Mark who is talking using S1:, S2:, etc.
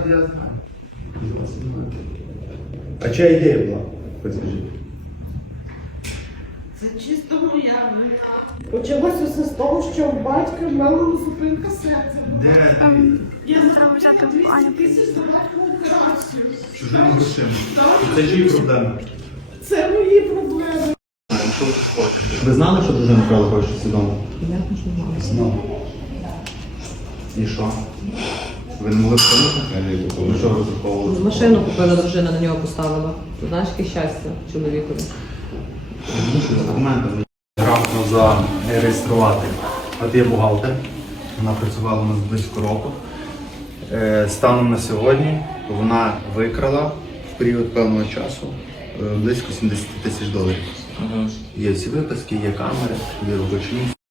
S1: я знаю. А чия ідея була? Подскажіть.
S2: Це чисто моя вина. Почалося все з того, що у батька в мене зупинка серця.
S1: Де?
S2: Я треба взяти в Аню. Тисяч додатку операцію.
S1: Чужими грошима. Це чиї проблеми?
S2: Це мої проблеми.
S1: Ви знали, що дружина вкрала гроші свідомо? Знав. І що? Ви не могли встановити? Ви що розраховували?
S3: Машину купила дружина, на нього поставила. Знаєш, яке щастя чоловікові.
S1: Документи грамотно зареєструвати. От є бухгалтер, вона працювала у нас близько року. Станом на сьогодні вона викрала в період певного часу близько $70 тисяч. Є всі виписки, є камери, є робочі місця.